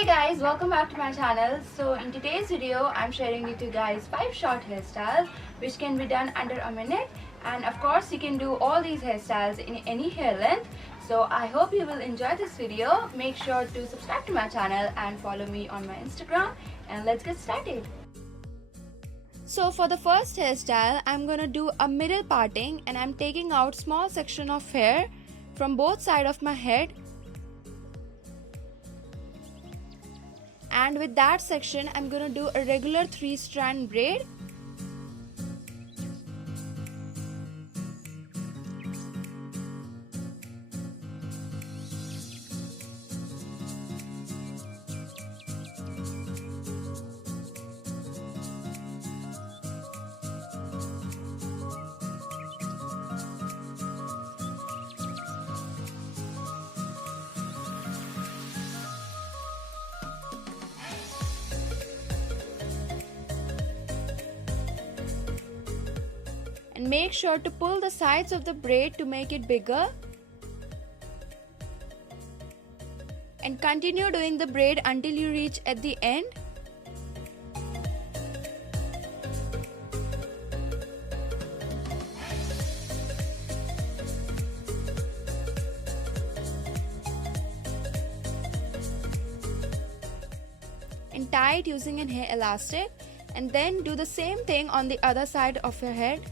Hey guys, welcome back to my channel. So in today's video I'm sharing with you guys 5 short hairstyles which can be done under a minute, and of course you can do all these hairstyles in any hair length. So I hope you will enjoy this video. Make sure to subscribe to my channel and follow me on my Instagram, and let's get started. So for the first hairstyle I'm gonna do a middle parting, and I'm taking out small section of hair from both sides of my head. And with that section, I'm gonna do a regular 3-strand braid. And make sure to pull the sides of the braid to make it bigger. And continue doing the braid until you reach at the end. And tie it using an hair elastic, and then do the same thing on the other side of your head.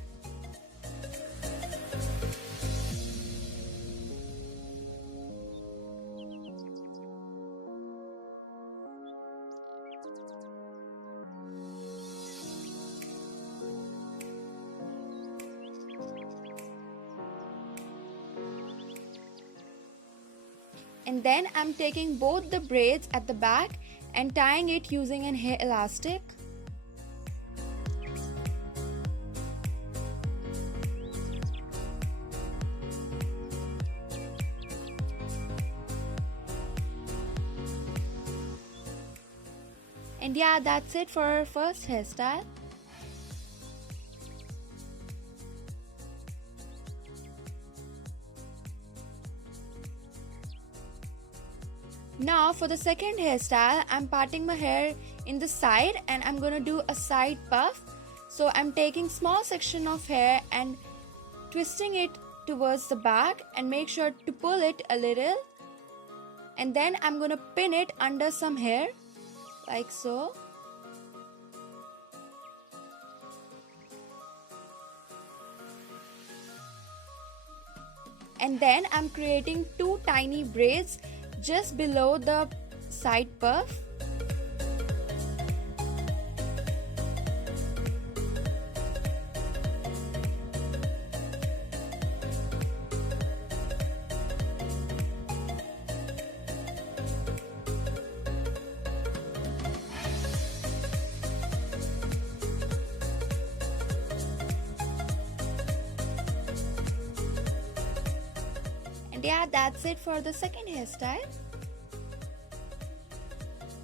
And then I'm taking both the braids at the back and tying it using an hair elastic. And yeah, that's it for our first hairstyle. Now for the second hairstyle, I'm parting my hair in the side and I'm gonna do a side puff. So I'm taking small section of hair and twisting it towards the back, and make sure to pull it a little. And then I'm gonna pin it under some hair like so. And then I'm creating 2 tiny braids just below the side puff. And yeah, that's it for the second hairstyle.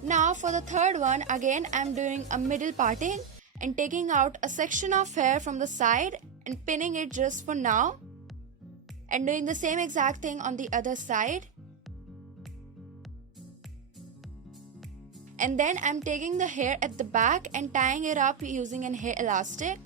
Now for the third one, again I'm doing a middle parting and taking out a section of hair from the side and pinning it just for now, and doing the same exact thing on the other side. And then I'm taking the hair at the back and tying it up using an hair elastic.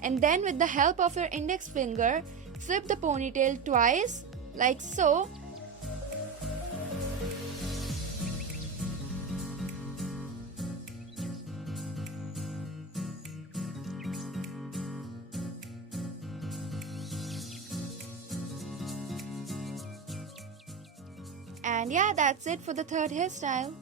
And then with the help of your index finger, flip the ponytail twice, like so. And yeah, that's it for the third hairstyle.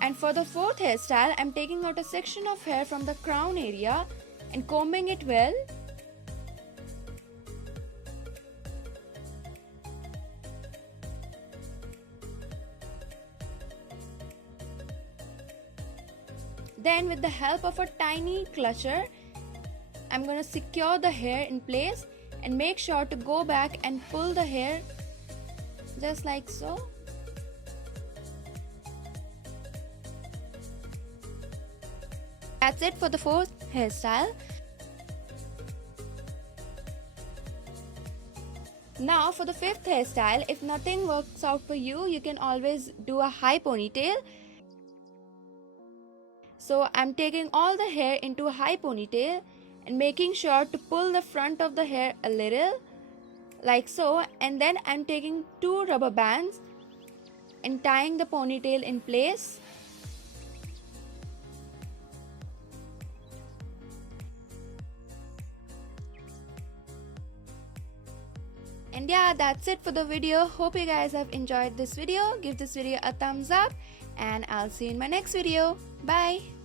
And for the fourth hairstyle, I'm taking out a section of hair from the crown area and combing it well. Then with the help of a tiny clutcher, I'm going to secure the hair in place and make sure to go back and pull the hair just like so. That's it for the fourth hairstyle. Now for the fifth hairstyle, if nothing works out for you, you can always do a high ponytail. So I'm taking all the hair into a high ponytail and making sure to pull the front of the hair a little like so, and then I'm taking 2 rubber bands and tying the ponytail in place. And yeah, that's it for the video. Hope you guys have enjoyed this video. Give this video a thumbs up and I'll see you in my next video. Bye.